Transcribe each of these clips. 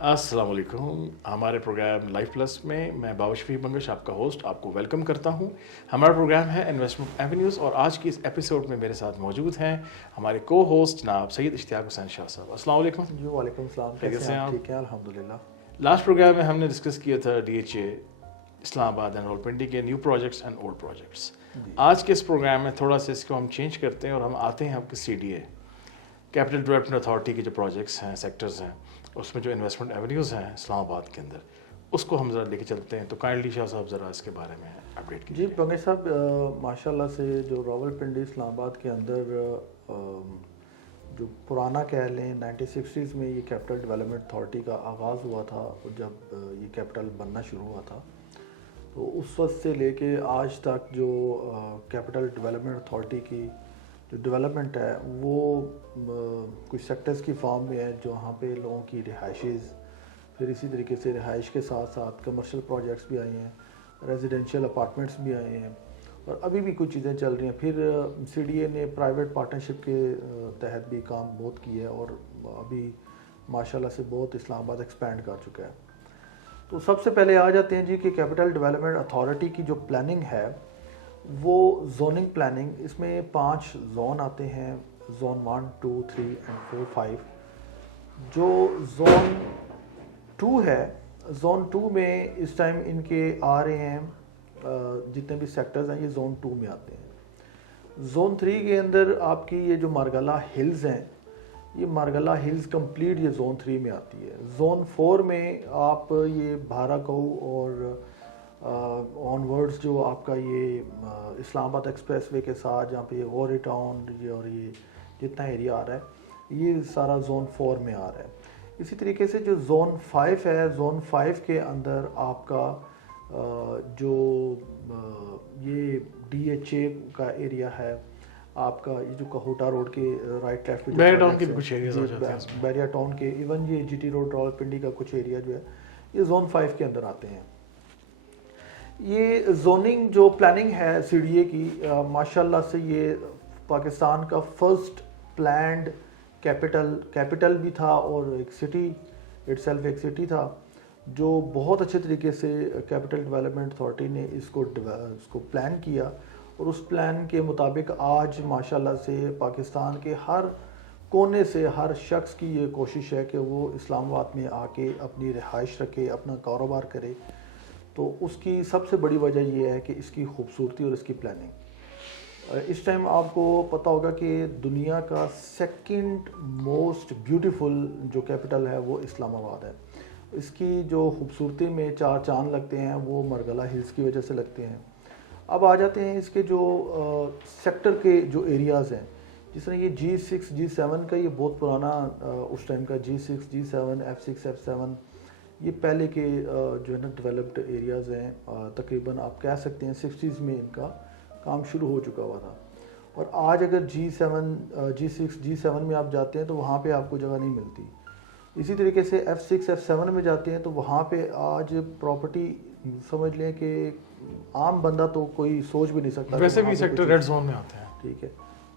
السلام علیکم. ہمارے پروگرام لائف پلس میں میں بابا شفیع بنگش آپ کا ہوسٹ آپ کو ویلکم کرتا ہوں. ہمارا پروگرام ہے انویسٹمنٹ ایونیوز اور آج کی اس ایپیسوڈ میں میرے ساتھ موجود ہیں ہمارے کو ہوسٹ جناب سید اشتیاق حسین شاہ صاحب. السلام علیکم. جی وعلیکم السلام. کیسے ہیں آپ؟ ٹھیک ہیں الحمدللہ. لاسٹ پروگرام میں ہم نے ڈسکس کیا تھا ڈی ایچ اے اسلام آباد اینڈ راولپنڈی کے new projects and old projects. آج کے اس پروگرام میں تھوڑا سا اس کو ہم چینج کرتے ہیں اور ہم آتے ہیں آپ کے C D A Capital Development Authority کے جو پروجیکٹس ہیں سیکٹرز ہیں اس میں جو انویسٹمنٹ ایونیوز ہیں اسلام آباد کے اندر اس کو ہم ذرا لے کے چلتے ہیں. تو کائنڈلی شاہ صاحب ذرا اس کے بارے میں اپڈیٹ کیجیے. جی بنگش صاحب ماشاء اللہ سے جو راولپنڈی اسلام آباد کے اندر جو پرانا کہہ لیں 1960s میں یہ کیپٹل ڈیولپمنٹ اتھارٹی کا آغاز ہوا تھا جب یہ کیپٹل بننا شروع ہوا تھا. تو اس وقت سے لے کے آج تک جو کیپٹل ڈیولپمنٹ اتھارٹی کی جو ڈیولپمنٹ ہے وہ کچھ سیکٹرز کی فارم میں ہے جہاں پہ لوگوں کی رہائشز، پھر اسی طریقے سے رہائش کے ساتھ ساتھ کمرشل پروجیکٹس بھی آئے ہیں، ریزیڈینشیل اپارٹمنٹس بھی آئے ہیں اور ابھی بھی کچھ چیزیں چل رہی ہیں. پھر سی ڈی اے نے پرائیویٹ پارٹنرشپ کے تحت بھی کام بہت کیا ہے اور ابھی ماشاءاللہ سے بہت اسلام آباد ایکسپینڈ کر چکا ہے. تو سب سے پہلے آ جاتے ہیں جی کہ کیپٹل ڈیولپمنٹ اتھارٹی کی جو پلاننگ ہے وہ زوننگ پلاننگ. اس میں 5 زون آتے ہیں، زون 1 2 3 اینڈ 4 5. جو زون 2 ہے، زون 2 میں اس ٹائم ان کے آ رہے ہیں جتنے بھی سیکٹرز ہیں یہ زون 2 میں آتے ہیں. زون 3 کے اندر آپ کی یہ جو مارگلہ ہلز ہیں یہ مارگلہ ہلز کمپلیٹ یہ زون 3 میں آتی ہے. زون 4 میں آپ یہ بھارا کو اور آن ورڈز جو آپ کا یہ اسلام آباد ایکسپریس وے کے ساتھ جہاں پہ یہ غوری ٹاؤن اور یہ جتنا ایریا آ رہا ہے یہ سارا زون 4 میں آ رہا ہے. اسی طریقے سے جو زون 5 ہے، زون 5 کے اندر آپ کا جو یہ ڈی ایچ اے کا ایریا ہے، آپ کا یہ جو کہوٹا روڈ کے رائٹ لیفٹ بیریا ٹاؤن کے کچھ ایریاز آ جاتے ہیں، بیریا ٹاؤن کے، ایون یہ جی ٹی روڈ راولپنڈی کا کچھ ایریا جو ہے یہ زون 5 کے اندر آتے ہیں. یہ زوننگ جو پلاننگ ہے سی ڈی اے کی ماشاءاللہ سے یہ پاکستان کا فرسٹ پلانڈ کیپٹل بھی تھا اور ایک سٹی اٹ سیلف ایک سٹی تھا جو بہت اچھے طریقے سے کیپٹل ڈیولپمنٹ اتھارٹی نے اس کو پلان کیا اور اس پلان کے مطابق آج ماشاءاللہ سے پاکستان کے ہر کونے سے ہر شخص کی یہ کوشش ہے کہ وہ اسلام آباد میں آ کے اپنی رہائش رکھے، اپنا کاروبار کرے. تو اس کی سب سے بڑی وجہ یہ ہے کہ اس کی خوبصورتی اور اس کی پلاننگ. اس ٹائم آپ کو پتہ ہوگا کہ دنیا کا سیکنڈ موسٹ بیوٹیفل جو کیپٹل ہے وہ اسلام آباد ہے. اس کی جو خوبصورتی میں 4 چاند لگتے ہیں وہ مرگلہ ہلز کی وجہ سے لگتے ہیں. اب آ جاتے ہیں اس کے جو سیکٹر کے جو ایریاز ہیں، جس طرح یہ G6 G7 کا یہ بہت پرانا اس ٹائم کا G6 G7 F6 F7 یہ پہلے کے جو ہے نا ڈیولپڈ ایریاز ہیں. تقریباً آپ کہہ سکتے ہیں 60s میں ان کا کام شروع ہو چکا ہوا تھا. اور آج اگر G6 G7 میں آپ جاتے ہیں تو وہاں پہ آپ کو جگہ نہیں ملتی. اسی طریقے سے F6 F7 میں جاتے ہیں تو وہاں پہ آج پراپرٹی سمجھ لیں کہ عام بندہ تو کوئی سوچ بھی نہیں سکتا. ویسے بھی سیکٹر ریڈ زون میں آتے ہیں. ٹھیک ہے.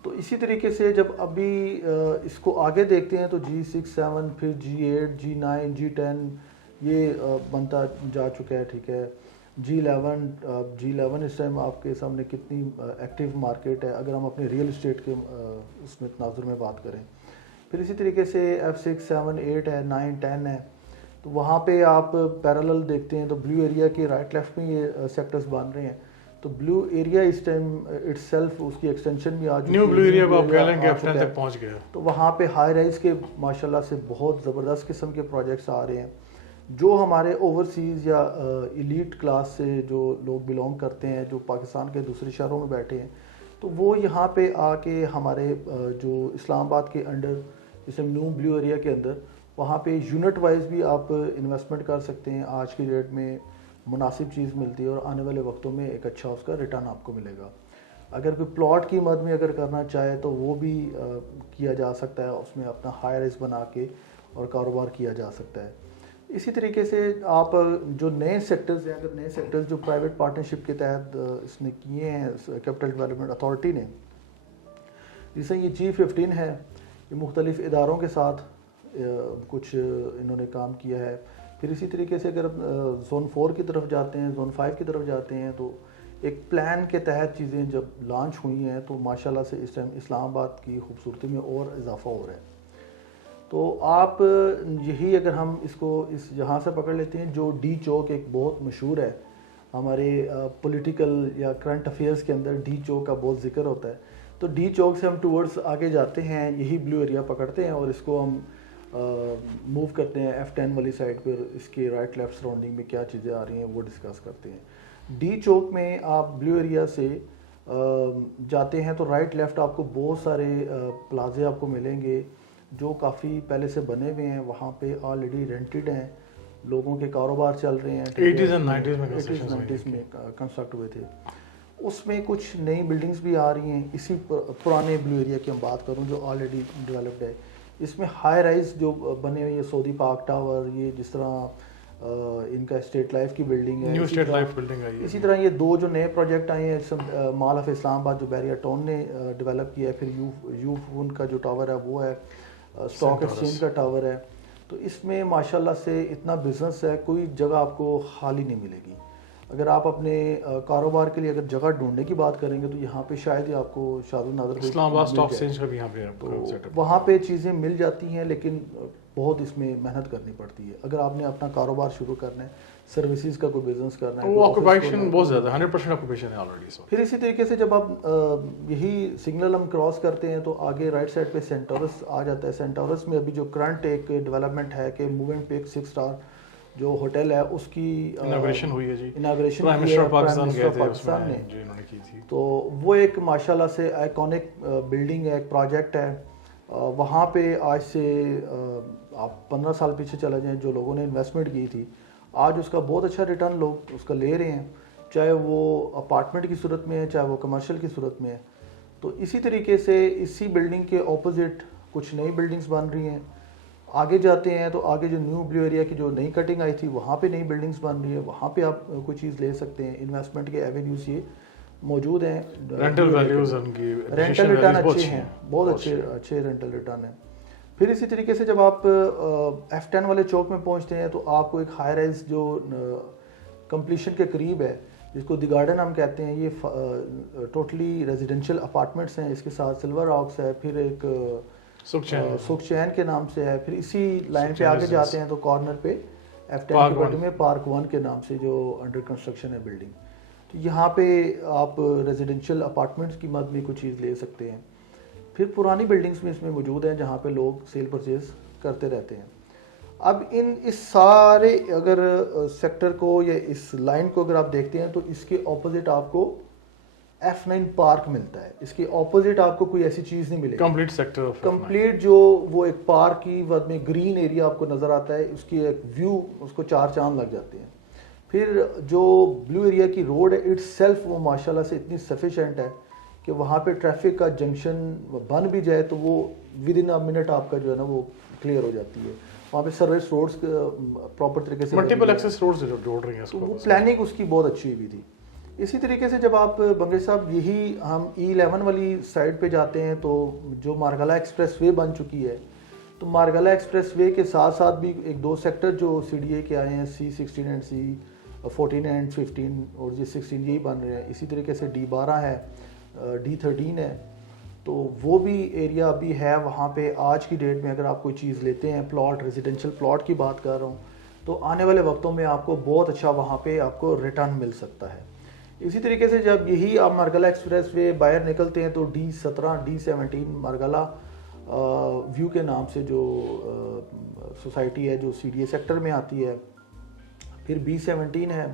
تو اسی طریقے سے جب ابھی اس کو آگے دیکھتے ہیں تو G6 7 پھر G8 G9 G10 یہ بنتا جا چکا ہے. ٹھیک ہے. G11 اس ٹائم آپ کے سامنے کتنی ایکٹیو مارکیٹ ہے اگر ہم اپنے ریئل اسٹیٹ کے اس میں تناظر میں بات کریں. پھر اسی طریقے سے F6 7 8 ہے 9 10 ہے. تو وہاں پہ آپ پیرالل دیکھتے ہیں تو بلیو ایریا کے رائٹ لیفٹ میں یہ سیکٹرز بن رہے ہیں. تو بلیو ایریا اس ٹائم اٹ سیلف اس کی ایکسٹینشن بھی آ چکی ہے. نیو بلیو ایریا کو آپ کہہ لیں کہ اپنے تک پہنچ گیا. تو وہاں پہ ہائی رائز کے ماشاءاللہ سے بہت زبردست قسم کے پروجیکٹس آ رہے ہیں. جو ہمارے اوورسیز یا ایلیٹ کلاس سے جو لوگ بلونگ کرتے ہیں جو پاکستان کے دوسرے شہروں میں بیٹھے ہیں تو وہ یہاں پہ آ کے ہمارے جو اسلام آباد کے انڈر جیسے نیو بلیو ایریا کے اندر وہاں پہ یونٹ وائز بھی آپ انویسٹمنٹ کر سکتے ہیں. آج کی ڈیٹ میں مناسب چیز ملتی ہے اور آنے والے وقتوں میں ایک اچھا اس کا ریٹرن آپ کو ملے گا. اگر کوئی پلاٹ کی مد میں اگر کرنا چاہے تو وہ بھی کیا جا سکتا ہے، اس میں اپنا ہائی رائز بنا کے اور کاروبار کیا جا سکتا ہے. اسی طریقے سے آپ جو نئے سیکٹرز ہیں، اگر نئے سیکٹرز جو پرائیویٹ پارٹنرشپ کے تحت اس نے کیے ہیں کیپٹل ڈیولپمنٹ اتھارٹی نے، جیسے یہ G15 ہے، یہ مختلف اداروں کے ساتھ کچھ انہوں نے کام کیا ہے. پھر اسی طریقے سے اگر زون 4 کی طرف جاتے ہیں, زون 5 کی طرف جاتے ہیں, تو ایک پلان کے تحت چیزیں جب لانچ ہوئی ہیں تو ماشاءاللہ سے اس ٹائم اسلام آباد کی خوبصورتی میں اور اضافہ ہو رہا ہے. تو آپ یہی اگر ہم اس کو اس جہاں سے پکڑ لیتے ہیں, جو ڈی چوک ایک بہت مشہور ہے ہمارے پولیٹیکل یا کرنٹ افیئرس کے اندر, ڈی چوک کا بہت ذکر ہوتا ہے. تو ڈی چوک سے ہم ٹورڈز آگے جاتے ہیں, یہی بلیو ایریا پکڑتے ہیں اور اس کو ہم موو کرتے ہیں F10 والی سائڈ پر. اس کے رائٹ لیفٹ سراؤنڈنگ میں کیا چیزیں آ رہی ہیں وہ ڈسکس کرتے ہیں. ڈی چوک میں آپ بلیو ایریا سے جاتے ہیں تو رائٹ لیفٹ آپ کو بہت سارے پلازے آپ کو ملیں گے جو کافی پہلے سے بنے ہوئے ہیں. وہاں پہ آلریڈی رینٹڈ ہیں, لوگوں کے کاروبار چل رہے ہیں. 80s and 90s میں کنسٹرکٹ ہوئے تھے. اس میں کچھ نئی بلڈنگز بھی آ رہی ہیں. اسی پرانے بلیو ایریا کی ہم بات کروں جو آلریڈی ڈیولپڈ ہے, اس میں ہائی رائز جو بنے ہوئے, یہ سعودی پاک ٹاور, یہ جس طرح ان کا اسٹیٹ لائف کی بلڈنگ ہے, نیو اسٹیٹ لائف بلڈنگ ہے. اسی طرح یہ 2 جو نئے پروجیکٹ آئے ہیں, مال آف اسلام آباد جو بیریا ٹاؤن نے ڈیولپ کیا ہے, پھر یو فون کا جو ٹاور ہے وہ ہے, اسٹاک ایکسچینج کا ٹاور ہے. تو اس میں ماشاءاللہ سے اتنا بزنس ہے, کوئی جگہ آپ کو خالی نہیں ملے گی. اگر آپ اپنے کاروبار کے لیے اگر جگہ ڈھونڈنے کی بات کریں گے تو یہاں پہ شاید ہی آپ کو شاد النادر اسلام آباد اسٹاک ایکسچینج کا بھی یہاں پہ تو وہاں پہ چیزیں مل جاتی ہیں, لیکن بہت اس میں محنت کرنی پڑتی ہے. اگر آپ نے اپنا کاروبار شروع کرنا ہے, سروسز کا کوئی بزنس کرنا ہے, وہ آکوپیشن بہت زیادہ 100% آکوپیشن ہے آلریڈی. پھر اسی طریقے سے جب آپ یہی سگنل ہم کراس کرتے ہیں تو آگے رائٹ سائڈ پہ سینٹورس آ جاتا ہے. سینٹورس میں ابھی جو کرنٹ ایک ڈیولپمنٹ ہے کہ موونگ پیک 6 اسٹار جو ہوٹل ہے اس کی اناگریشن ہوئی ہے جی. اناگریشن پرائم منسٹر پاکستان گئے تھے پاکستان نے جو انہوں نے کی تھی. تو وہ ایک ماشاءاللہ سے آئیکونک بلڈنگ ہے, ایک پروجیکٹ ہے. وہاں پہ آج سے آپ 15 سال پیچھے چلے جائیں, جو لوگوں نے انویسٹمنٹ کی تھی آج اس کا بہت اچھا ریٹرن لوگ اس کا لے رہے ہیں, چاہے وہ اپارٹمنٹ کی صورت میں ہے چاہے وہ کمرشل کی صورت میں ہے. تو اسی طریقے سے اسی بلڈنگ کے اپوزٹ کچھ نئی بلڈنگز بن رہی ہیں. آگے جاتے ہیں تو آگے جو نیو بلیو ایریا کی جو نئی کٹنگ آئی تھی وہاں پہ نئی بلڈنگز بن رہی ہے, وہاں پہ آپ کوئی چیز لے سکتے ہیں. انویسٹمنٹ کے ایونیوز یہ موجود ہیں, رینٹل ویلیوز ان کی رینٹل ریٹرن اچھے ہیں, بہت اچھے رینٹل ریٹرن ہیں. پھر اسی طریقے سے جب آپ F10 والے چوک میں پہنچتے ہیں تو آپ کو ایک ہائی رائز جو کمپلیشن کے قریب ہے جس کو دی گارڈن ہم کہتے ہیں, یہ ٹوٹلی ریزیڈینشیل اپارٹمنٹس ہیں. اس کے ساتھ سلور راکس ہے, پھر ایک سکھ چین کے نام سے ہے. پھر اسی لائن پہ آگے جاتے ہیں تو کارنر پہ F10 کی بلڈنگ میں پارک 1 کے نام سے جو انڈر کنسٹرکشن ہے بلڈنگ. تو یہاں پہ آپ ریزیڈینشیل اپارٹمنٹس کی مد میں کچھ چیز لے سکتے ہیں. پھر پرانی بلڈنگس میں اس میں موجود ہیں جہاں پہ لوگ سیل پرچیز کرتے رہتے ہیں. اب اس سارے اگر سیکٹر کو یا اس لائن کو اگر آپ دیکھتے ہیں تو اس کے اپوزٹ آپ کو F9 پارک ملتا ہے. اس کے اپوزٹ آپ کو کوئی ایسی چیز نہیں ملے گی. کمپلیٹ سیکٹر کمپلیٹ جو وہ ایک پارک کی ود میں گرین ایریا آپ کو نظر آتا ہے, اس کی ایک ویو, اس کو 4 چاند لگ جاتے ہیں. پھر جو بلیو ایریا کی روڈ ہے اٹ سیلف وہ ماشاءاللہ سے اتنی سفیشینٹ ہے کہ وہاں پہ ٹریفک کا جنکشن بن بھی جائے تو وہ ود ان منٹ آپ کا جو ہے نا وہ کلیئر ہو جاتی ہے. وہاں پہ سروس روڈز پراپر طریقے سے ملٹیپل ایکسس روڈز جوڑ رہی ہیں اس کو, وہ پلاننگ اس کی بہت اچھی ہوئی تھی. اسی طریقے سے جب آپ بنگریز صاحب یہی ہم E11 والی سائڈ پہ جاتے ہیں تو جو مارگلا ایکسپریس وے بن چکی ہے, تو مارگلا ایکسپریس وے کے ساتھ ساتھ بھی ایک 2 سیکٹر جو CDA کے آئے ہیں, C16 اینڈ C14 اینڈ 15 اور G16 یہی بن رہے ہیں. اسی طریقے سے D12 ہے, D13 ہے, تو وہ بھی ایریا ابھی ہے. وہاں پہ آج کی ڈیٹ میں اگر آپ کوئی چیز لیتے ہیں, پلاٹ ریزیڈینشیل پلاٹ کی بات کر رہا ہوں, تو آنے والے وقتوں میں آپ کو بہت اچھا وہاں پہ آپ کو ریٹرن مل سکتا ہے. اسی طریقے سے جب یہی آپ مارگلا ایکسپریس وے باہر نکلتے ہیں تو D17 D17 مارگلا ویو کے نام سے جو سوسائٹی ہے جو CDA سیکٹر میں آتی ہے, پھر B17 ہے,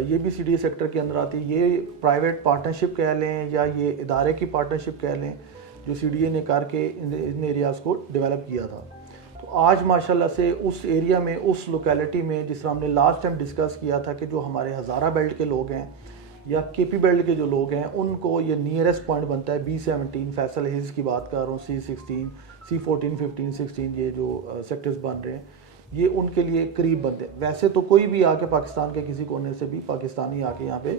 یہ بھی CDA سیکٹر کے اندر آتی ہے. یہ پرائیویٹ پارٹنرشپ کہہ لیں یا یہ ادارے کی پارٹنرشپ کہہ لیں جو CDA نے کر کے ان ایریاز کو ڈیولپ کیا تھا. تو آج ماشاءاللہ سے اس ایریا میں, اس لوکیلٹی میں, جس طرح ہم نے لاسٹ ٹائم ڈسکس کیا تھا کہ جو ہمارے ہزارہ بیلٹ کے لوگ ہیں یا KP بیلٹ کے جو لوگ ہیں ان کو یہ نیئرسٹ پوائنٹ بنتا ہے B17. فیصل ہلز کی بات کر رہا ہوں, C16 C14 15 16 یہ جو سیکٹرز بن رہے ہیں یہ ان کے لیے قریب بنتے ہیں. ویسے تو کوئی بھی آ کے پاکستان کے کسی کونے سے بھی پاکستانی آ کے یہاں پہ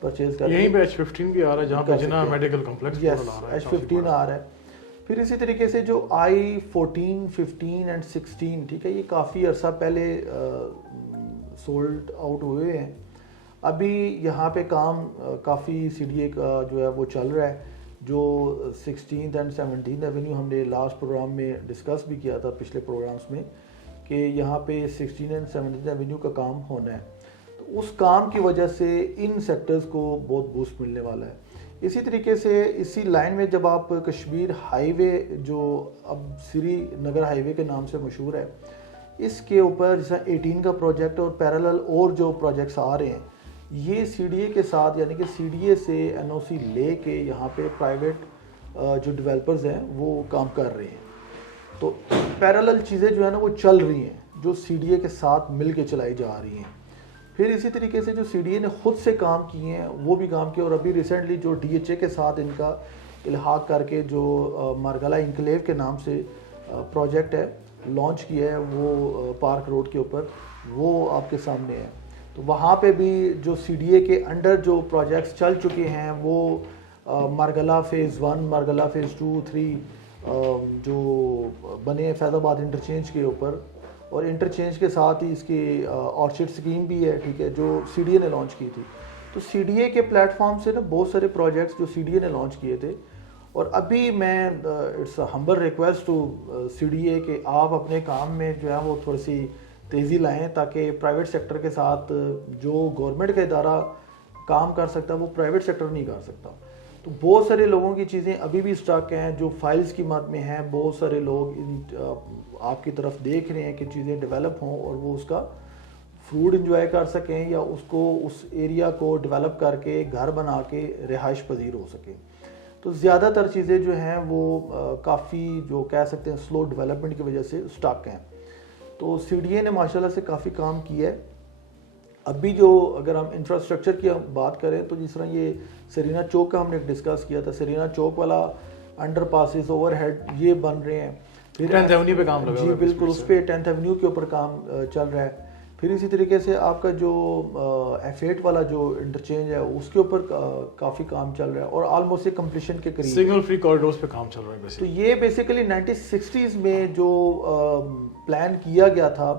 پرچیز کر, یہیں پہ H15 بھی آ رہا ہے جہاں پہ جناح میڈیکل کمپلیکس H15 آ رہا ہے. پھر اسی طریقے سے جو I-14, 15 اینڈ 16 ٹھیک ہے یہ کافی عرصہ پہلے سولڈ آؤٹ ہوئے ہیں. ابھی یہاں پہ کام کافی CDA کا جو ہے وہ چل رہا ہے. جو 16th اینڈ 17th ایونیو ہم نے لاسٹ پروگرام میں ڈسکس بھی کیا تھا پچھلے پروگرامز میں کہ یہاں پہ 16 اینڈ 17th ایونیو کا کام ہونا ہے. تو اس کام کی وجہ سے ان سیکٹرز کو بہت بوسٹ ملنے والا ہے. اسی طریقے سے اسی لائن میں جب آپ کشمیر ہائی وے جو اب سری نگر ہائی وے کے نام سے مشہور ہے اس کے اوپر جیسا 18 کا پروجیکٹ اور پیرالل اور جو پروجیکٹس آ رہے ہیں یہ CDA کے ساتھ یعنی کہ CDA سے NOC لے کے یہاں پہ پرائیویٹ جو ڈیولپرز ہیں وہ کام کر رہے ہیں. تو پیرالل چیزیں جو ہے نا وہ چل رہی ہیں جو CDA کے ساتھ مل کے چلائی جا رہی ہیں. پھر اسی طریقے سے جو CDA نے خود سے کام کیے ہیں وہ بھی کام کیے اور ابھی ریسنٹلی جو DHA کے ساتھ ان کا الحاق کر کے جو مارگلا انکلیو کے نام سے پروجیکٹ ہے لانچ کیا ہے وہ پارک روڈ کے اوپر وہ آپ کے سامنے ہے. تو وہاں پہ بھی جو CDA کے انڈر جو پروجیکٹس چل چکے ہیں وہ مارگلا فیز 1 مارگلا فیز 2 3 جو بنے فیض آباد انٹرچینج کے اوپر اور انٹرچینج کے ساتھ ہی اس کی آرچڈ اسکیم بھی ہے ٹھیک ہے جو CDA نے لانچ کی تھی. تو CDA کے پلیٹ فارم سے نا بہت سارے پروجیکٹس جو CDA نے لانچ کیے تھے اور ابھی میں it's humble request to CDA کہ آپ اپنے کام میں جو ہے وہ تھوڑی سی تیزی لائیں تاکہ پرائیویٹ سیکٹر کے ساتھ جو گورنمنٹ کا ادارہ کام کر سکتا ہے وہ پرائیویٹ سیکٹر نہیں کر سکتا. تو بہت سارے لوگوں کی چیزیں ابھی بھی اسٹاک ہیں جو فائلز کی مد میں ہیں. بہت سارے لوگ آپ کی طرف دیکھ رہے ہیں کہ چیزیں ڈیولپ ہوں اور وہ اس کا فروٹ انجوائے کر سکیں یا اس کو اس ایریا کو ڈیولپ کر کے گھر بنا کے رہائش پذیر ہو سکیں. تو زیادہ تر چیزیں جو ہیں وہ کافی جو کہہ سکتے ہیں سلو ڈیولپمنٹ کی وجہ سے اسٹاک ہیں. تو CDA نے ماشاءاللہ سے کافی کام کیا ہے. ابھی جو اگر ہم انفراسٹرکچر کی بات کریں تو جس طرح یہ سرینا چوک کا ہم نے ڈسکس کیا تھا سرینا چوک والا انڈر پاسز اوور ہیڈ یہ بن رہے ہیں. پھر 10th ایونیو پہ کام لگا جی بالکل اس پہ 10th ایونیو کے اوپر کام چل رہا ہے. پھر اسی طریقے سے آپ کا جو F8 والا جو انٹرچینج ہے اس کے اوپر کافی کام چل رہا ہے اور آلموسٹ کمپلیشن کے قریب سگنل فری کوریڈورز پہ کام چل رہا ہے. تو یہ بیسیکلی 1960s میں جو پلان کیا گیا تھا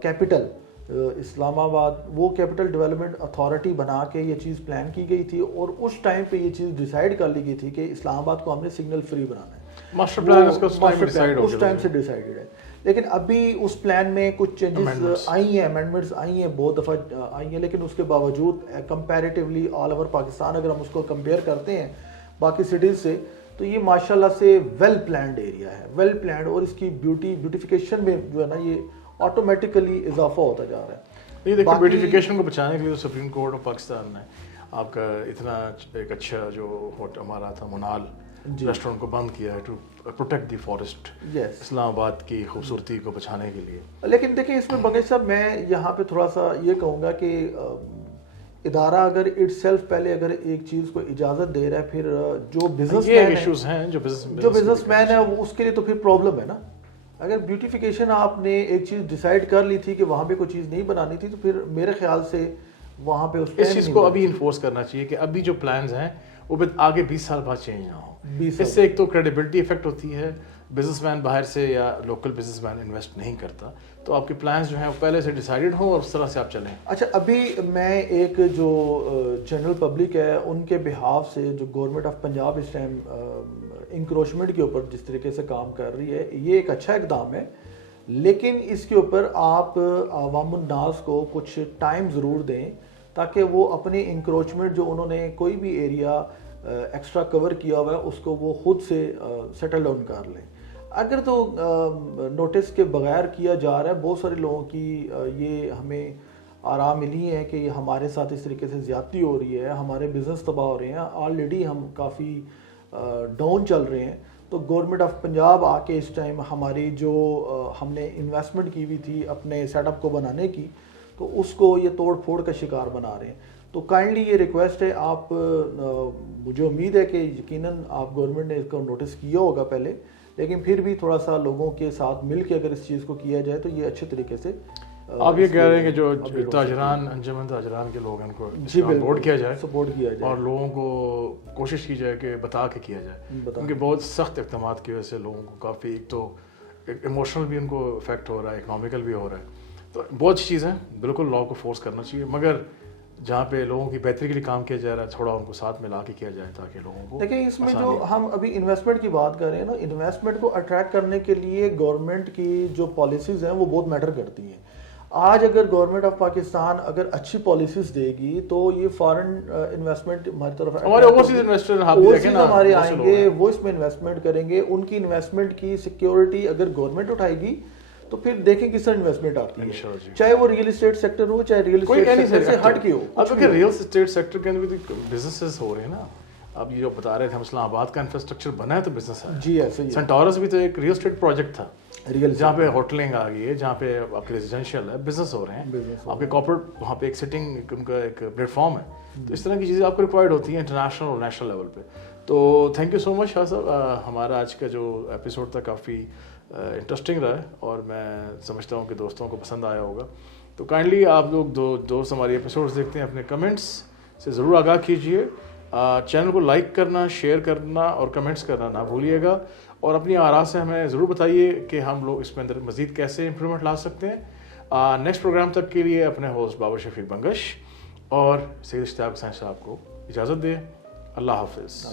کیپٹل اسلام آباد وہ کیپٹل ڈیولپمنٹ اتھارٹی بنا کے یہ چیز پلان کی گئی تھی اور اس ٹائم پہ یہ چیز ڈیسائیڈ کر لی گئی تھی کہ اسلام آباد کو ہم نے سگنل فری بنانا ہے. ماسٹر پلان اس ٹائم سے ڈیسائیڈڈ ہے. لیکن ابھی اس پلان میں کچھ چینجز آئی ہیں امینڈمنٹس آئی ہیں بہت دفعہ آئی ہیں لیکن اس کے باوجود کمپیریٹیولی آل اوور پاکستان اگر ہم اس کو کمپیئر کرتے ہیں باقی سٹیز سے تو یہ ماشاءاللہ سے ویل پلانڈ ایریا ہے ویل پلانڈ اور اس کی بیوٹیفیکیشن میں جو ہے نا یہ آٹومیٹیکلی اضافہ ہوتا جا رہا ہے. یہ دیکھیں بیوٹیفیکیشن کو بچانے کے لیے سپریم کورٹ آف پاکستان نے آپ کا اتنا ایک اچھا جو ہمارا تھا منال ریسٹورینٹ کو بند کیا ہے ٹو پروٹیکٹ دی فارسٹ اسلام آباد کی خوبصورتی کو بچانے کے لیے. لیکن دیکھیں اس میں بغیر صاحب میں یہاں پہ تھوڑا سا یہ کہوں گا کہ ادارہ اگر اٹ سیلف پہلے اگر ایک چیز کو اجازت دے رہا ہے پھر جو بزنس ایشوز ہیں جو بزنس مین ہے اس کے لیے تو پھر پرابلم ہے نا. اگر بیوٹیفیکیشن آپ نے ایک چیز ڈیسائیڈ کر لی تھی کہ وہاں پہ کوئی چیز نہیں بنانی تھی تو پھر میرے خیال سے وہاں پہ اس چیز کو ابھی انفورس کرنا چاہیے کہ ابھی جو پلانز ہیں وہ آگے 20 سال بعد چینج نہ ہو. اس سے ایک تو کریڈیبلٹی افیکٹ ہوتی ہے بزنس مین باہر سے یا لوکل بزنس مین انویسٹ نہیں کرتا تو آپ کے پلانز جو ہیں وہ پہلے سے ڈیسائیڈڈ ہوں اور اس طرح سے آپ چلیں. اچھا ابھی میں ایک جو جنرل پبلک ہے ان کے بہاف سے جو گورنمنٹ آف پنجاب اس ٹائم انکروچمنٹ کے اوپر جس طریقے سے کام کر رہی ہے یہ ایک اچھا اقدام ہے لیکن اس کے اوپر آپ عوام الناس کو کچھ ٹائم ضرور دیں تاکہ وہ اپنی انکروچمنٹ جو انہوں نے کوئی بھی ایریا ایکسٹرا کور کیا ہوا ہے اس کو وہ خود سے سیٹل ڈاؤن کر لیں. اگر تو نوٹس کے بغیر کیا جا رہا ہے بہت سارے لوگوں کی یہ ہمیں آرام ملی ہے کہ ہمارے ساتھ اس طریقے سے زیادتی ہو رہی ہے ہمارے بزنس تباہ ہو رہے ہیں آلریڈی ہم کافی ڈاؤن چل رہے ہیں. تو گورنمنٹ آف پنجاب آ کے اس ٹائم ہماری جو ہم نے انویسٹمنٹ کی ہوئی تھی اپنے سیٹ اپ کو بنانے کی تو اس کو یہ توڑ پھوڑ کا شکار بنا رہے ہیں. تو کائنڈلی یہ ریکویسٹ ہے آپ مجھے امید ہے کہ یقیناً آپ گورنمنٹ نے اس کو نوٹس کیا ہوگا پہلے لیکن پھر بھی تھوڑا سا لوگوں کے ساتھ مل کے اگر اس چیز کو کیا جائے تو یہ اچھے طریقے سے آپ یہ کہہ رہے ہیں کہ جو تاجران انجمن تاجران کے لوگ ہیں ان کو سپورٹ کیا جائے اور لوگوں کو کوشش کی جائے کہ بتا کے کیا جائے، کیونکہ بہت سخت اقدامات کی وجہ سے لوگوں کو کافی ایک تو ایموشنل بھی ان کو افیکٹ ہو رہا ہے، اکنامیکل بھی ہو رہا ہے، تو بہت سی چیزیں بالکل لاء کو فورس کرنا چاہیے، مگر جہاں پہ لوگوں کی بہتری کے لیے کام کیا جا رہا ہے تھوڑا ان کو ساتھ ملا کے کیا جائے تاکہ لوگوں کو دیکھیں اس میں جو ہم ابھی انویسٹمنٹ کی بات کر رہے ہیں نا، انویسٹمنٹ کو اٹریکٹ کرنے کے لیے گورنمنٹ کی جو پالیسیز ہیں وہ بہت میٹر کرتی ہیں. آج اگر گورنمنٹ آف پاکستان اگر اچھی پالیسیز دے گی تو یہ فارن انویسٹمنٹ ہماری طرف ہمارے اوورسیز انویسٹر ہمارے آئیں گے، وہ اس میں انویسٹمنٹ کریں گے. ان کی انویسٹمنٹ کی سیکیورٹی اگر گورنمنٹ اٹھائے گی تو پھر دیکھیں کس طرح انویسٹمنٹ آتی ہے، چاہے وہ ریئل اسٹیٹ سیکٹر ہو چاہے ریئل اسٹیٹ سیکٹر سے ہٹ کے ہو. اب دیکھیں ریئل اسٹیٹ سیکٹر کے اندر بھی بزنسز ہو رہے ہیں نا. اب یہ جو بتا رہے تھے ہم اسلام آباد کا انفراسٹرکچر بنا ہے تو بزنس ہے. جی ایسے ہی سینٹورس بھی تو ایک ریئل اسٹیٹ پروجیکٹ تھا جہاں پہ ہوٹلنگ آ گئی ہے، جہاں پہ آپ کے ریزیڈینشیل ہے، بزنس ہو رہے ہیں، آپ کے کارپوریٹ وہاں پہ ایک سٹنگ ان کا ایک پلیٹ فارم ہے. تو اس طرح کی چیزیں آپ کو ریکوائرڈ ہوتی ہیں انٹرنیشنل اور نیشنل لیول پہ. تو تھینک یو سو مچ شاہ صاحب، ہمارا آج کا جو ایپیسوڈ تھا کافی انٹرسٹنگ رہا ہے اور میں سمجھتا ہوں کہ دوستوں کو پسند آیا ہوگا. تو کائنڈلی آپ لوگ دوست ہماری ایپیسوڈز دیکھتے ہیں اپنے کمنٹس سے ضرور آگاہ کیجیے. چینل کو لائک کرنا، شیئر کرنا اور کمنٹس کرنا نہ بھولیے گا، اور اپنی آراء سے ہمیں ضرور بتائیے کہ ہم لوگ اس میں اندر مزید کیسے امپرومنٹ لا سکتے ہیں. نیکسٹ پروگرام تک کے لیے اپنے ہوسٹ بابر شفیق بنگش اور سید اشتیاق حسین صاحب کو اجازت دیں. اللہ حافظ.